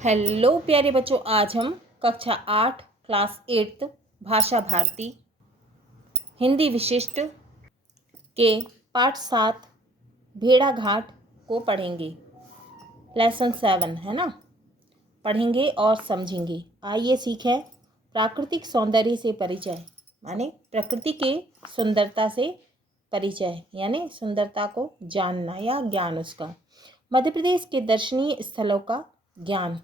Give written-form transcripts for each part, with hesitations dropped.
Hello प्यारे बच्चों, आज हम कक्षा 8 क्लास 8 भाषा भारती हिंदी विशिष्ट के पाठ 7 भेड़ा घाट को पढ़ेंगे। लेसन 7 है ना, पढ़ेंगे और समझेंगे। आइए सीखें प्राकृतिक सौंदर्य से परिचय, माने प्रकृति के सुंदरता से परिचय, यानी सुंदरता को जानना या ज्ञान उसका। मध्य प्रदेश के दर्शनीय स्थलों का ज्ञान,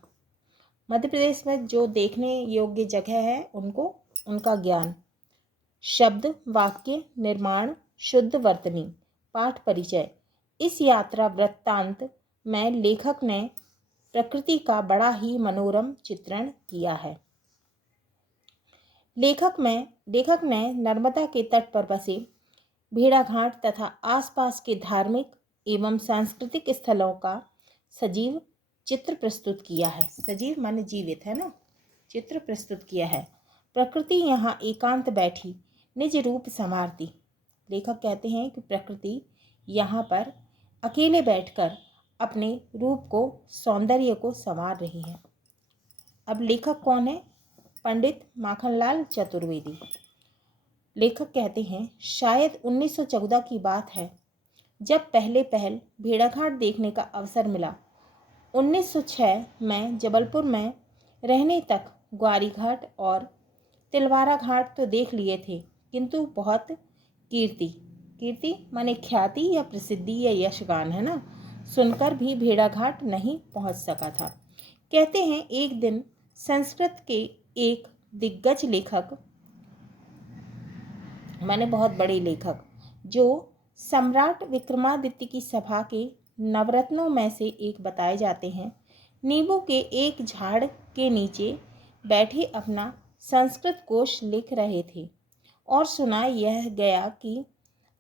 मध्य प्रदेश में जो देखने योग्य जगह है उनका ज्ञान। शब्द वाक्य निर्माण शुद्ध वर्तनी। पाठ परिचय। इस यात्रा वृत्तांत में लेखक ने प्रकृति का बड़ा ही मनोरम चित्रण किया है। लेखक ने नर्मदा के तट पर बसे भेड़ाघाट तथा आसपास के धार्मिक एवं सांस्कृतिक स्थलों का सजीव चित्र प्रस्तुत किया है। सजीव माने जीवित है ना, चित्र प्रस्तुत किया है। प्रकृति यहाँ एकांत बैठी निज रूप संवारती। लेखक कहते हैं कि प्रकृति यहाँ पर अकेले बैठकर अपने रूप को, सौंदर्य को संवार रही है। अब लेखक कौन है? पंडित माखनलाल चतुर्वेदी। लेखक कहते हैं शायद 1914 की बात है जब पहल भेड़ाघाट देखने का अवसर मिला। 1906 में जबलपुर में रहने तक ग्वारी घाट और तिलवारा घाट तो देख लिए थे, किंतु बहुत कीर्ति माने ख्याति या प्रसिद्धि या यशगान है ना, सुनकर भी भेड़ाघाट नहीं पहुंच सका था। कहते हैं एक दिन संस्कृत के एक दिग्गज लेखक माने बहुत बड़े लेखक, जो सम्राट विक्रमादित्य की सभा के नवरत्नों में से एक बताए जाते हैं, नींबू के एक झाड़ के नीचे बैठे अपना संस्कृत कोश लिख रहे थे और सुना यह गया कि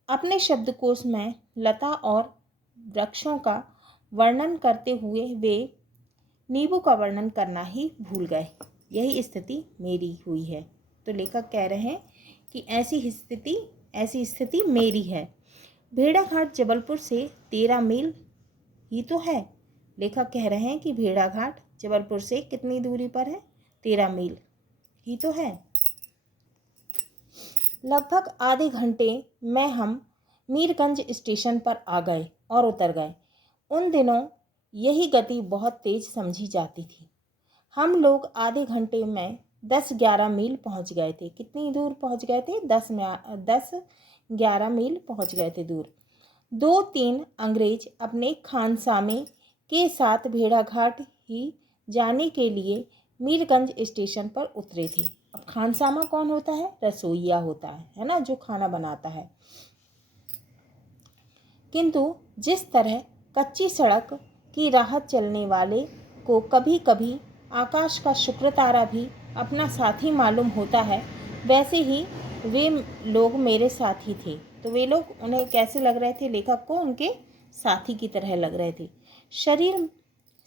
अपने शब्दकोश में लता और वृक्षों का वर्णन करते हुए वे नींबू का वर्णन करना ही भूल गए। यही स्थिति मेरी हुई है। तो लेखक कह रहे हैं कि ऐसी स्थिति मेरी है। भेड़ाघाट जबलपुर से 13 मील ही तो है। लेखक कह रहे हैं कि भेड़ाघाट जबलपुर से कितनी दूरी पर है? 13 मील ही तो है। लगभग आधे घंटे में हम मीरगंज स्टेशन पर आ गए और उतर गए। उन दिनों यही गति बहुत तेज समझी जाती थी। हम लोग आधे घंटे में 10-11 मील पहुंच गए थे। कितनी दूर पहुंच गए थे? 10-11 मील पहुंच गए थे दूर। 2-3 अंग्रेज अपने खानसामे के साथ भेड़ाघाट ही जाने के लिए मीरगंज स्टेशन पर उतरे थे। अब खानसामा कौन होता है? रसोइया होता है ना, जो खाना बनाता है। किंतु जिस तरह कच्ची सड़क की राह चलने वाले को कभी कभी आकाश का शुक्र तारा भी अपना साथी मालूम होता है, वैसे ही वे लोग मेरे साथी थे। तो वे लोग उन्हें कैसे लग रहे थे? लेखक को उनके साथी की तरह लग रहे थे। शरीर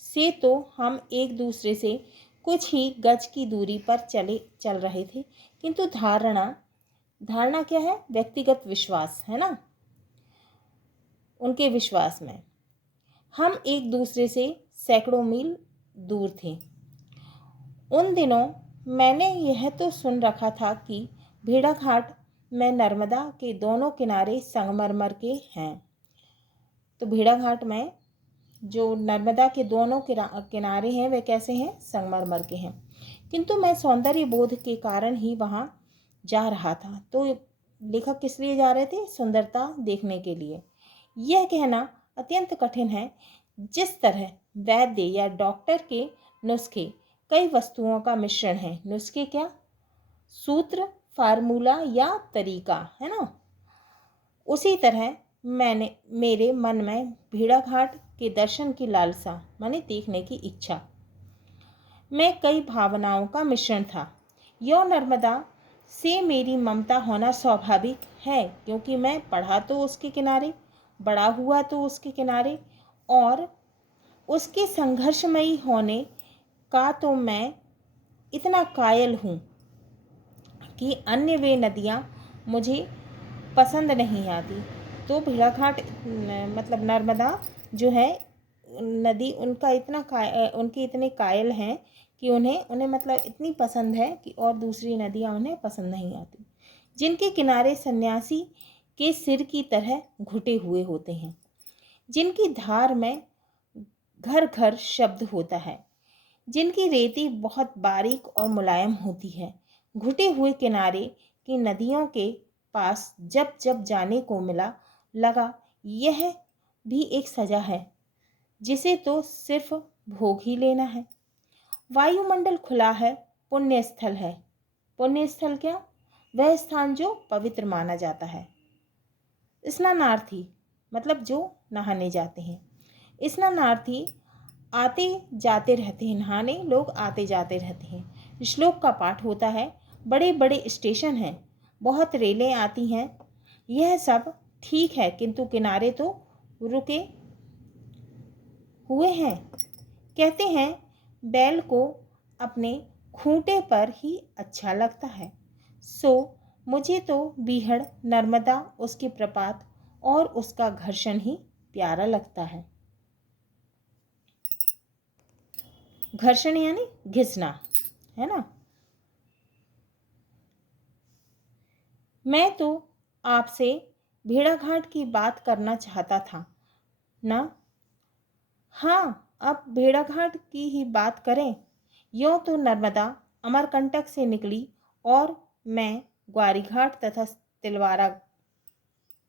से तो हम एक दूसरे से कुछ ही गज की दूरी पर चल रहे थे, किंतु धारणा क्या है? व्यक्तिगत विश्वास है ना, उनके विश्वास में हम एक दूसरे से सैकड़ों मील दूर थे। उन दिनों मैंने यह तो सुन रखा था कि भेड़ाघाट में नर्मदा के दोनों किनारे संगमरमर के हैं। तो भेड़ाघाट में जो नर्मदा के दोनों किनारे हैं वे कैसे हैं? संगमरमर के हैं। किंतु मैं सौंदर्य बोध के कारण ही वहाँ जा रहा था। तो लेखक किस लिए जा रहे थे? सुंदरता देखने के लिए। यह कहना अत्यंत कठिन है। जिस तरह वैद्य या डॉक्टर के नुस्खे कई वस्तुओं का मिश्रण है। नुस्खे क्या? सूत्र, फार्मूला या तरीका है ना। उसी तरह मेरे मन में भेड़ाघाट के दर्शन की लालसा माने देखने की इच्छा में कई भावनाओं का मिश्रण था। यो नर्मदा से मेरी ममता होना स्वाभाविक है, क्योंकि मैं पढ़ा तो उसके किनारे, बड़ा हुआ तो उसके किनारे, और उसके संघर्षमयी होने का तो मैं इतना कायल हूँ कि अन्य वे नदियाँ मुझे पसंद नहीं आती। तो भेड़ाघाट मतलब नर्मदा जो है नदी उनका उनके इतने कायल हैं कि उन्हें मतलब इतनी पसंद है कि और दूसरी नदियाँ उन्हें पसंद नहीं आती, जिनके किनारे सन्यासी के सिर की तरह घुटे हुए होते हैं, जिनकी धार में घर घर शब्द होता है, जिनकी रेती बहुत बारीक और मुलायम होती है। घुटे हुए किनारे की नदियों के पास जब जब जाने को लगा यह भी एक सजा है, जिसे तो सिर्फ भोग ही लेना है। वायुमंडल खुला है, पुण्य स्थल है। पुण्य स्थल क्या? वह स्थान जो पवित्र माना जाता है। स्नानार्थी मतलब जो नहाने जाते हैं। स्नानार्थी आते जाते रहते हैं, नहाने लोग आते जाते रहते हैं। श्लोक का पाठ होता है, बड़े बड़े स्टेशन हैं, बहुत रेलें आती हैं। यह सब ठीक है, किंतु किनारे तो रुके हुए हैं। कहते हैं बैल को अपने खूंटे पर ही अच्छा लगता है, सो मुझे तो बीहड़, नर्मदा, उसके प्रपात और उसका घर्षण ही प्यारा लगता है। घर्षण यानी घिसना, है ना। मैं तो आपसे भेड़ाघाट की बात करना चाहता था ना। हाँ, अब भेड़ाघाट की ही बात करें। यूँ तो नर्मदा अमरकंटक से निकली और मैं ग्वारीघाट तथा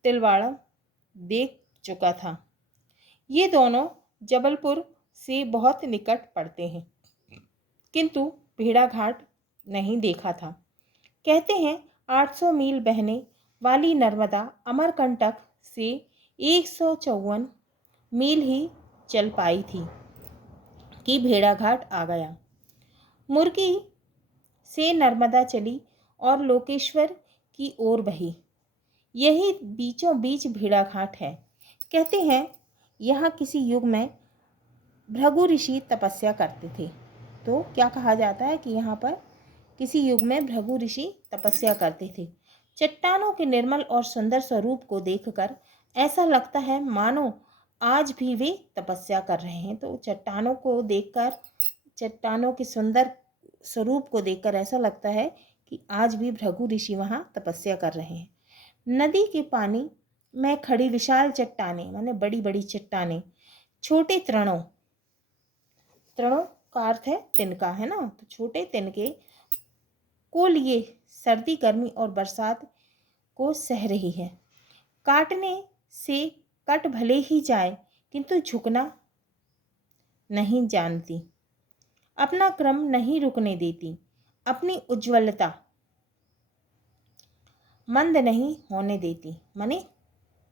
तिलवाड़ा देख चुका था। ये दोनों जबलपुर से बहुत निकट पड़ते हैं, किंतु भेड़ाघाट नहीं देखा था। कहते हैं 800 मील बहने वाली नर्मदा अमरकंटक से 154 मील ही चल पाई थी कि भेड़ाघाट आ गया। मुर्गी से नर्मदा चली और लोकेश्वर की ओर बही। यही बीचों बीच भेड़ाघाट है। कहते हैं यहाँ किसी युग में भृगु ऋषि तपस्या करते थे। तो क्या कहा जाता है कि यहाँ पर किसी युग में भृगु ऋषि तपस्या करते थे। चट्टानों के निर्मल और सुंदर स्वरूप को देखकर ऐसा लगता है मानो आज भी वे तपस्या कर रहे हैं। तो चट्टानों को देखकर, चट्टानों के सुंदर स्वरूप को देखकर ऐसा लगता है कि आज भी भृगु ऋषि वहाँ तपस्या कर रहे हैं। नदी के पानी में खड़ी विशाल चट्टानें, माने बड़ी बड़ी चट्टानें, छोटे तृणों, तृणों का अर्थ है तिनका, है ना। तो छोटे तिनके को लिए सर्दी, गर्मी और बरसात को सह रही है। काटने से कट भले ही जाए, किंतु झुकना नहीं जानती, अपना क्रम नहीं रुकने देती, अपनी उज्ज्वलता मंद नहीं होने देती, माने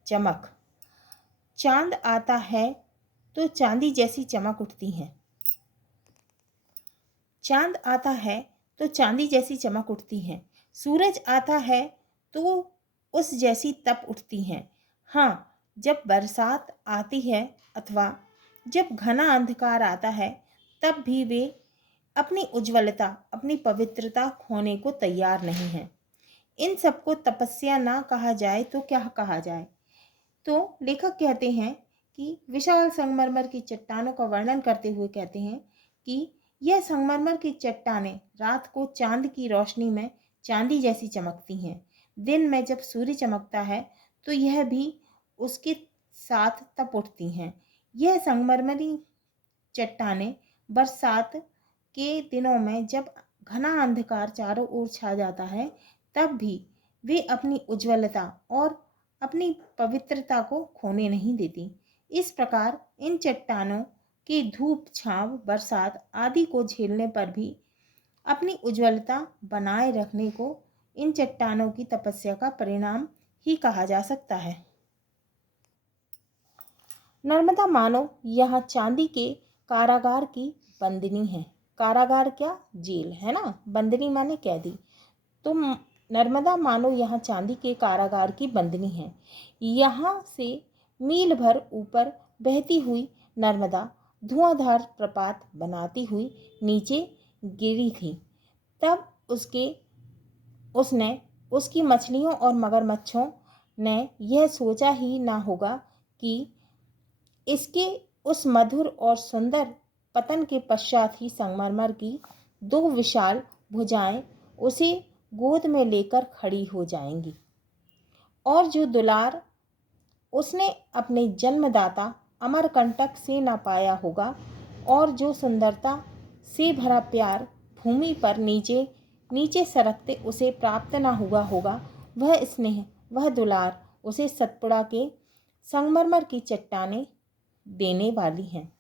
चमक। चांद आता है तो चांदी जैसी चमक उठती है। चांद आता है तो चांदी जैसी चमक उठती है। सूरज आता है तो उस जैसी तप उठती हैं। हाँ, जब बरसात आती है अथवा जब घना अंधकार आता है, तब भी वे अपनी उज्ज्वलता, अपनी पवित्रता खोने को तैयार नहीं हैं। इन सबको तपस्या ना कहा जाए तो क्या कहा जाए। तो लेखक कहते हैं कि विशाल संगमरमर की चट्टानों का वर्णन करते हुए कहते हैं कि यह संगमरमर की चट्टानें रात को चांद की रोशनी में चांदी जैसी चमकती हैं। दिन में जब सूर्य चमकता है तो यह भी उसके साथ तप उठती हैं। यह संगमरमरी चट्टानें बरसात के दिनों में जब घना अंधकार चारों ओर छा जाता है, तब भी वे अपनी उज्ज्वलता और अपनी पवित्रता को खोने नहीं देती। इस प्रकार इन चट्टानों की धूप, छांव, बरसात आदि को झेलने पर भी अपनी उज्ज्वलता बनाए रखने को इन चट्टानों की तपस्या का परिणाम ही कहा जा सकता है। नर्मदा मानो यहाँ चांदी के कारागार की बंदिनी है। कारागार क्या? जेल, है ना। बंदिनी माने कैदी। तो नर्मदा मानो यहाँ चांदी के कारागार की बंदिनी है। यहाँ से मील भर ऊपर बहती हुई नर्मदा धुआंधार प्रपात बनाती हुई नीचे गिरी थी। तब उसने उसकी मछलियों और मगरमच्छों ने यह सोचा ही ना होगा कि इसके उस मधुर और सुंदर पतन के पश्चात ही संगमरमर की दो विशाल भुजाएं उसे गोद में लेकर खड़ी हो जाएंगी और जो दुलार उसने अपने जन्मदाता अमरकंटक से ना पाया होगा और जो सुंदरता से भरा प्यार भूमि पर नीचे नीचे सरकते उसे प्राप्त ना हुआ होगा, वह स्नेह, वह दुलार उसे सतपुड़ा के संगमरमर की चट्टानें देने वाली हैं।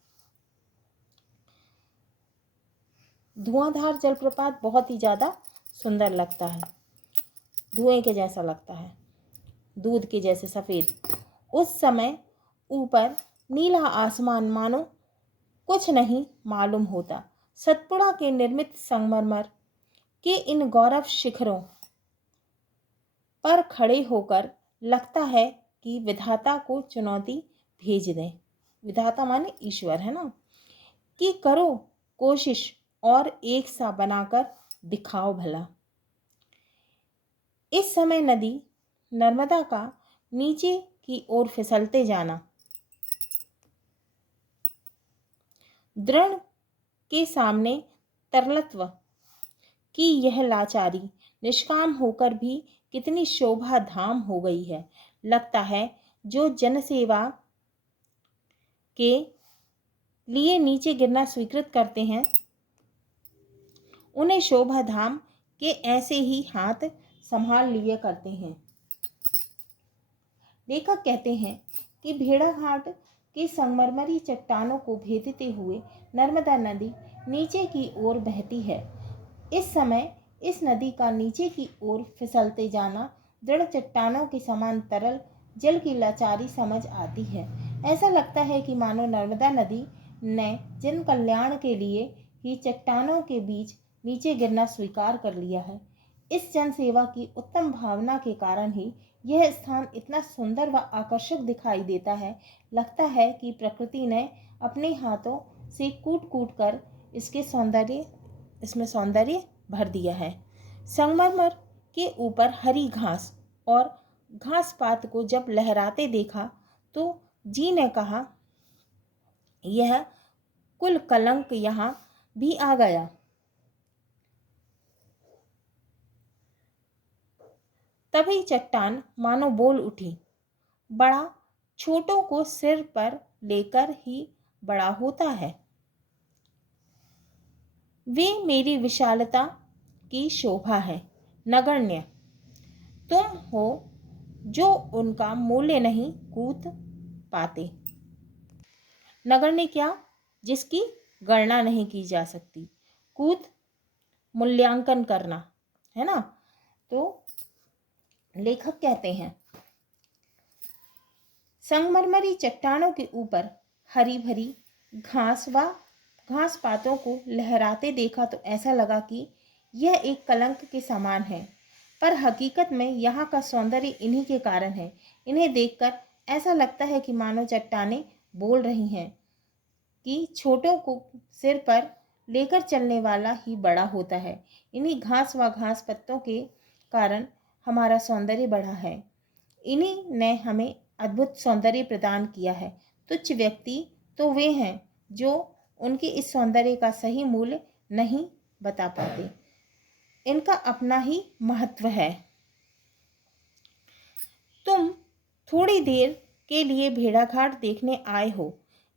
धुआंधार जलप्रपात बहुत ही ज़्यादा सुंदर लगता है, धुएं के जैसा लगता है, दूध के जैसे सफ़ेद। उस समय ऊपर नीला आसमान मानो कुछ नहीं मालूम होता। सतपुड़ा के निर्मित संगमरमर के इन गौरव शिखरों पर खड़े होकर लगता है कि विधाता को चुनौती भेज दें। विधाता माने ईश्वर, है ना, कि करो कोशिश और एक सा बनाकर दिखाओ भला। इस समय नदी नर्मदा का नीचे की ओर फिसलते जाना दृढ़ के सामने तरलत्व की यह लाचारी निष्काम होकर भी कितनी शोभा धाम हो गई है। लगता है जो जनसेवा के लिए नीचे गिरना स्वीकृत करते हैं उन्हें शोभा धाम के ऐसे ही हाथ संभाल लिए करते हैं। लेखक कहते हैं कि भेड़ाघाट के संगमरमरी चट्टानों को भेदते हुए नर्मदा नदी नीचे की ओर बहती है। इस समय इस नदी का नीचे की ओर फिसलते जाना दृढ़ चट्टानों के समान तरल जल की लाचारी समझ आती है। ऐसा लगता है कि मानो नर्मदा नदी ने जन कल्याण के लिए ही चट्टानों के बीच नीचे गिरना स्वीकार कर लिया है। इस जनसेवा की उत्तम भावना के कारण ही यह स्थान इतना सुंदर व आकर्षक दिखाई देता है। लगता है कि प्रकृति ने अपने हाथों से कूट कूट कर इसमें सौंदर्य भर दिया है। संगमरमर के ऊपर हरी घास और घास पात को जब लहराते देखा तो जी ने कहा, यह कुल कलंक यहाँ भी आ गया। तभी चट्टान मानो बोल उठी, बड़ा छोटों को सिर पर लेकर ही बड़ा होता है। वे मेरी विशालता की शोभा है, नगण्य तुम हो जो उनका मूल्य नहीं कूट पाते। नगण्य क्या? जिसकी गणना नहीं की जा सकती। कूट मूल्यांकन करना, है ना। तो लेखक कहते हैं संगमरमरी चट्टानों के ऊपर हरी भरी घास पातों को लहराते देखा तो ऐसा लगा कि यह एक कलंक के समान है, पर हकीकत में यहाँ का सौंदर्य इन्हीं के कारण है। इन्हें देखकर ऐसा लगता है कि मानो चट्टानें बोल रही हैं कि छोटों को सिर पर लेकर चलने वाला ही बड़ा होता है। इन्हीं घास पत्तों के कारण हमारा सौंदर्य बढ़ा है। इन्हीं ने हमें अद्भुत सौंदर्य प्रदान किया है। तुच्छ व्यक्ति तो वे हैं जो उनके इस सौंदर्य का सही मूल्य नहीं बता पाते। इनका अपना ही महत्व है। तुम थोड़ी देर के लिए भेड़ाघाट देखने आए हो।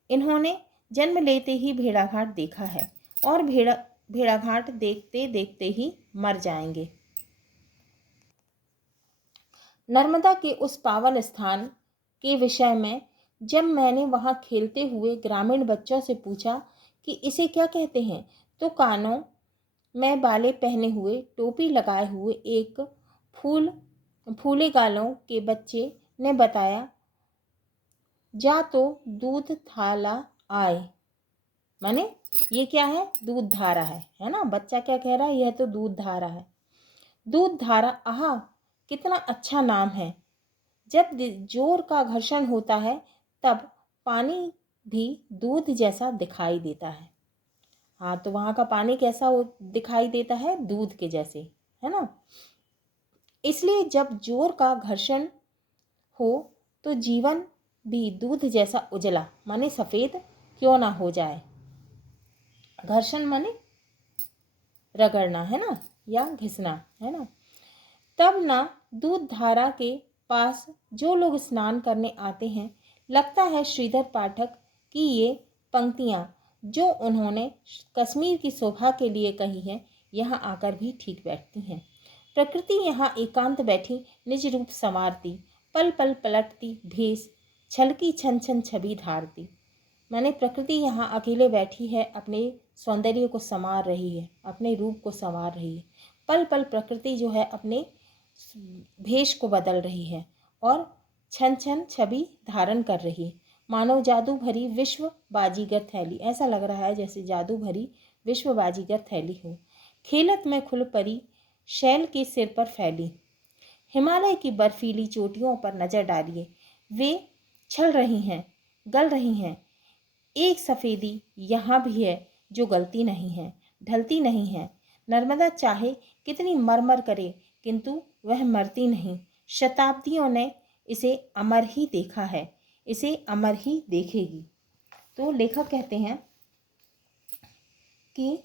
इन्होंने जन्म लेते ही भेड़ाघाट देखा है और भेड़ाघाट देखते देखते ही मर जाएंगे। नर्मदा के उस पावन स्थान के विषय में जब मैंने वहाँ खेलते हुए ग्रामीण बच्चों से पूछा कि इसे क्या कहते हैं, तो कानों में बाले पहने हुए, टोपी लगाए हुए एक फूले गालों के बच्चे ने बताया, जा तो दूध थाला आए। माने ये क्या है? दूध धारा है ना। बच्चा क्या कह रहा है? यह तो दूध धारा है। दूध धारा, आहा कितना अच्छा नाम है। जब जोर का घर्षण होता है तब पानी भी दूध जैसा दिखाई देता है। हाँ, तो वहाँ का पानी कैसा दिखाई देता है? दूध के जैसे, है ना। इसलिए जब जोर का घर्षण हो तो जीवन भी दूध जैसा उजला माने सफ़ेद क्यों ना हो जाए। घर्षण माने रगड़ना है ना, या घिसना है ना। तब ना दूध धारा के पास जो लोग स्नान करने आते हैं, लगता है श्रीधर पाठक की ये पंक्तियाँ जो उन्होंने कश्मीर की शोभा के लिए कही है, यहाँ आकर भी ठीक बैठती हैं। प्रकृति यहाँ एकांत बैठी निज रूप संवारती, पल पल पलटती भेष, छलकी छन छन छवि धारती। माने प्रकृति यहाँ अकेले बैठी है, अपने सौंदर्य को संवार रही है, अपने रूप को संवार रही है। पल पल प्रकृति जो है अपने भेष को बदल रही है और छन छन छवि धारण कर रही है, मानो जादू भरी विश्व बाजीगर थैली। ऐसा लग रहा है जैसे जादू भरी विश्व बाजीगर थैली हो। खेलत में खुल परी शैल के सिर पर फैली, हिमालय की बर्फीली चोटियों पर नजर डालिए, वे छल रही हैं, गल रही हैं। एक सफ़ेदी यहाँ भी है जो गलती नहीं है, ढलती नहीं है। नर्मदा चाहे कितनी मरमर करे, किंतु वह मरती नहीं। शताब्दियों ने इसे अमर ही देखा है, इसे अमर ही देखेगी। तो लेखक कहते हैं कि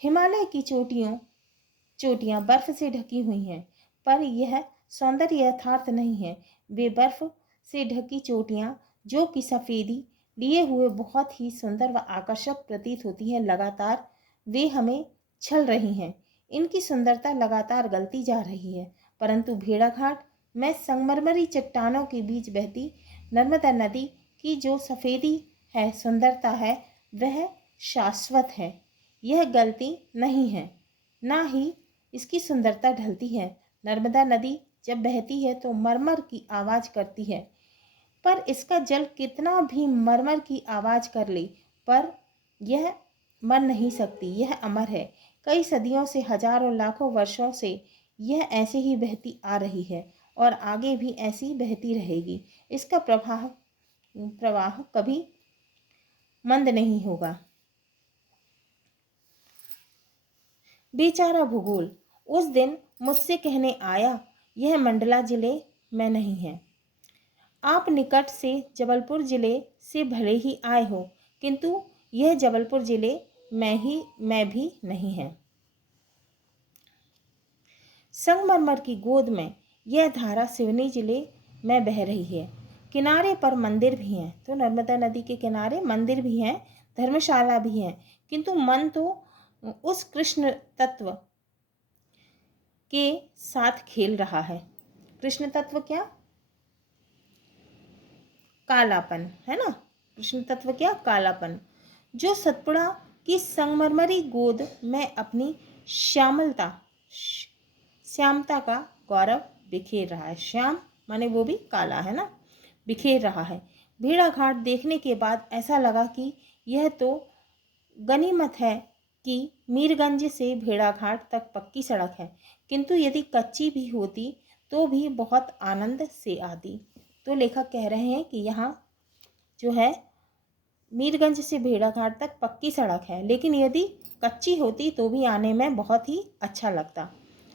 हिमालय की चोटियाँ बर्फ से ढकी हुई हैं, पर यह सौंदर्य यथार्थ नहीं है। वे बर्फ से ढकी चोटियाँ जो कि सफ़ेदी लिए हुए बहुत ही सुंदर व आकर्षक प्रतीत होती हैं, लगातार वे हमें छल रही हैं। इनकी सुंदरता लगातार गलती जा रही है, परंतु भेड़ाघाट में संगमरमरी चट्टानों के बीच बहती नर्मदा नदी की जो सफ़ेदी है, सुंदरता है, वह शाश्वत है। यह गलती नहीं है, ना ही इसकी सुंदरता ढलती है। नर्मदा नदी जब बहती है तो मरमर की आवाज़ करती है, पर इसका जल कितना भी मरमर की आवाज़ कर ले, पर यह मर नहीं सकती, यह अमर है। कई सदियों से, हजारों लाखों वर्षों से यह ऐसे ही बहती आ रही है और आगे भी ऐसी बहती रहेगी। इसका प्रवाह कभी मंद नहीं होगा। बेचारा भूगोल उस दिन मुझसे कहने आया, यह मंडला जिले में नहीं है। आप निकट से जबलपुर जिले से भले ही आए हो, किंतु यह जबलपुर जिले में भी नहीं है। संगमरमर की गोद में यह धारा सिवनी जिले में बह रही है। किनारे पर मंदिर भी हैं, तो नर्मदा नदी के किनारे मंदिर भी हैं, धर्मशाला भी हैं, किंतु मन तो उस कृष्ण तत्व के साथ खेल रहा है। कृष्ण तत्व क्या? कालापन, है ना। कृष्ण तत्व क्या? कालापन, जो सतपुड़ा की संगमरमरी गोद में अपनी श्यामता का गौरव बिखेर रहा है। श्याम माने वो भी काला, है ना, बिखेर रहा है। भेड़ाघाट देखने के बाद ऐसा लगा कि यह तो गनीमत है कि मीरगंज से भेड़ाघाट तक पक्की सड़क है, किंतु यदि कच्ची भी होती तो भी बहुत आनंद से आती। तो लेखक कह रहे हैं कि यहाँ जो है मीरगंज से भेड़ाघाट तक पक्की सड़क है, लेकिन यदि कच्ची होती तो भी आने में बहुत ही अच्छा लगता,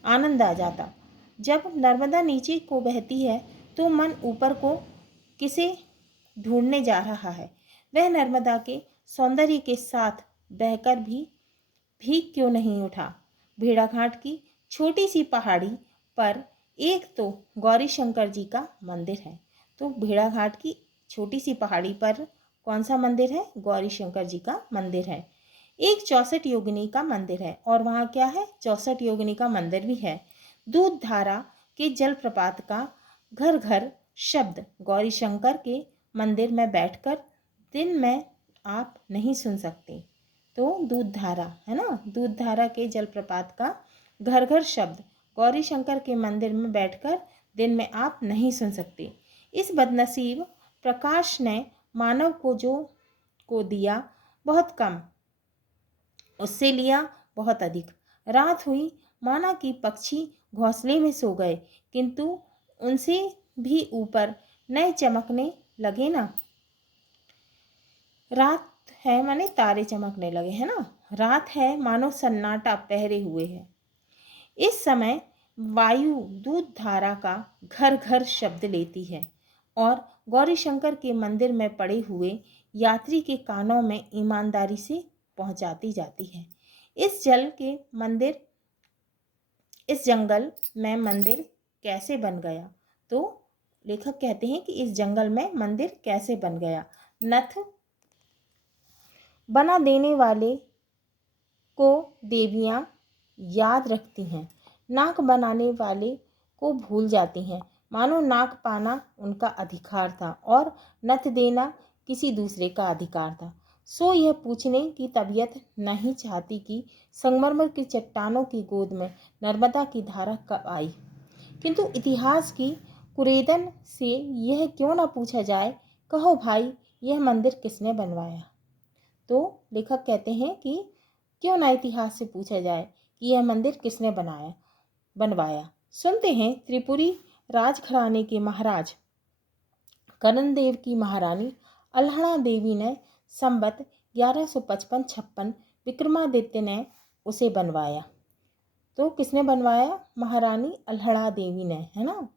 आनंद आ जाता। जब नर्मदा नीचे को बहती है तो मन ऊपर को किसे ढूंढने जा रहा है। वह नर्मदा के सौंदर्य के साथ बहकर भी क्यों नहीं उठा। भेड़ाघाट की छोटी सी पहाड़ी पर एक तो गौरी शंकर जी का मंदिर है। तो भेड़ाघाट की छोटी सी पहाड़ी पर कौन सा मंदिर है? गौरी शंकर जी का मंदिर है। एक 64 योगिनी का मंदिर है, और वहाँ क्या है? 64 योगिनी का मंदिर भी है। दूध धारा के जलप्रपात का घर घर शब्द गौरी शंकर के मंदिर में बैठकर दिन में आप नहीं सुन सकते। तो दूध धारा, है ना, दूध धारा के जलप्रपात का घर घर शब्द गौरी शंकर के मंदिर में बैठकर दिन में आप नहीं सुन सकते। इस बदनसीब प्रकाश ने मानव को दिया बहुत कम, उससे लिया बहुत अधिक। रात हुई, माना कि पक्षी घोंसले में सो गए, किंतु उनसे भी ऊपर नए चमकने लगे ना। रात है माने तारे चमकने लगे, है ना। रात है मानो सन्नाटा पहरे हुए है। इस समय वायु दूध धारा का घर घर शब्द लेती है और गौरी शंकर के मंदिर में पड़े हुए यात्री के कानों में ईमानदारी से पहुंचाती जाती है। इस जंगल में मंदिर कैसे बन गया? तो लेखक कहते हैं कि इस जंगल में मंदिर कैसे बन गया। नथ बना देने वाले को देवियां याद रखती हैं, नाक बनाने वाले को भूल जाती हैं, मानो नाक पाना उनका अधिकार था और नथ देना किसी दूसरे का अधिकार था। सो यह पूछने की तबीयत नहीं चाहती कि संगमरमर की चट्टानों की गोद में नर्मदा की धारा कब आई, किंतु इतिहास की कुरेदन से यह क्यों न पूछा जाए, कहो भाई यह मंदिर किसने बनवाया? तो लेखक कहते हैं कि क्यों ना इतिहास से पूछा जाए कि यह मंदिर किसने बनवाया। सुनते हैं त्रिपुरी राजघराने के महाराज करणदेव की महारानी अल्हड़ा देवी ने संवत 1155-56 विक्रमादित्य ने उसे बनवाया। तो किसने बनवाया? महारानी अल्हड़ा देवी ने, है ना।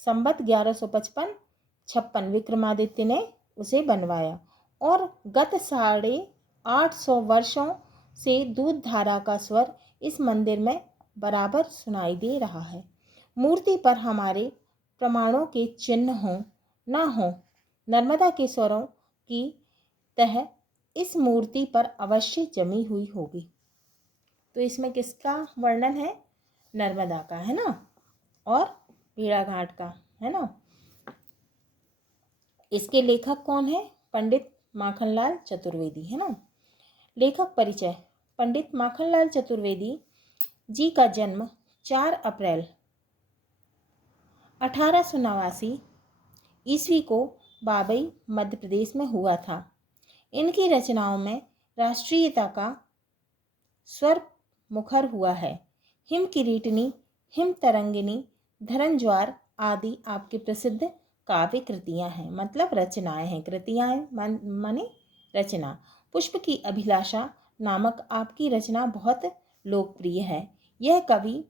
संवत 1155-56 विक्रमादित्य ने उसे बनवाया और गत 850 वर्षों से दूध धारा का स्वर इस मंदिर में बराबर सुनाई दे रहा है। मूर्ति पर हमारे प्रमाणों के चिन्ह हो न हो, नर्मदा के स्वरों की तह इस मूर्ति पर अवश्य जमी हुई होगी। तो इसमें किसका वर्णन है? नर्मदा का, है ना, और भेड़ाघाट का, है ना। इसके लेखक कौन है? पंडित माखनलाल चतुर्वेदी, है ना। लेखक परिचय। पंडित माखनलाल चतुर्वेदी जी का जन्म 4 अप्रैल 1889 ईस्वी को बाबई मध्य प्रदेश में हुआ था। इनकी रचनाओं में राष्ट्रीयता का स्वर मुखर हुआ है। हिम किरीटनी, हिम तरंगिनी, धरनज्वार आदि आपकी प्रसिद्ध काव्य कृतियां हैं, मतलब रचनाएं हैं। कृतियां माने रचना। पुष्प की अभिलाषा नामक आपकी रचना बहुत लोकप्रिय है। यह कवि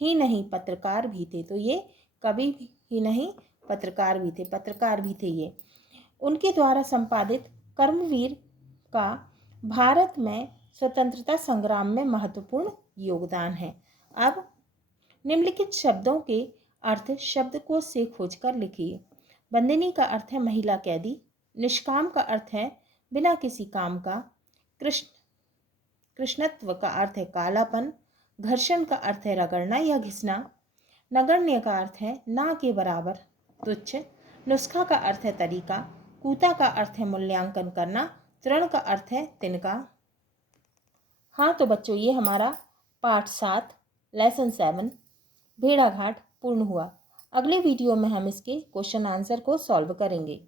ही नहीं पत्रकार भी थे। तो ये कवि ही नहीं पत्रकार भी थे ये। उनके द्वारा संपादित कर्मवीर का भारत में स्वतंत्रता संग्राम में महत्वपूर्ण योगदान है। अब निम्नलिखित शब्दों के अर्थ शब्दकोश से खोजकर लिखिए। बंदिनी का अर्थ है महिला कैदी। निष्काम का अर्थ है बिना किसी काम का। कृष्णत्व का अर्थ है कालापन। घर्षण का अर्थ है रगड़ना या घिसना। नगण्य का अर्थ है ना के बराबर, तुच्छ। नुस्खा का अर्थ है तरीका। कूता का अर्थ है मूल्यांकन करना। तृण का अर्थ है तिनका। हाँ तो बच्चों, ये हमारा पाठ 7 लेसन 7 भेड़ाघाट पूर्ण हुआ। अगले वीडियो में हम इसके क्वेश्चन आंसर को सॉल्व करेंगे।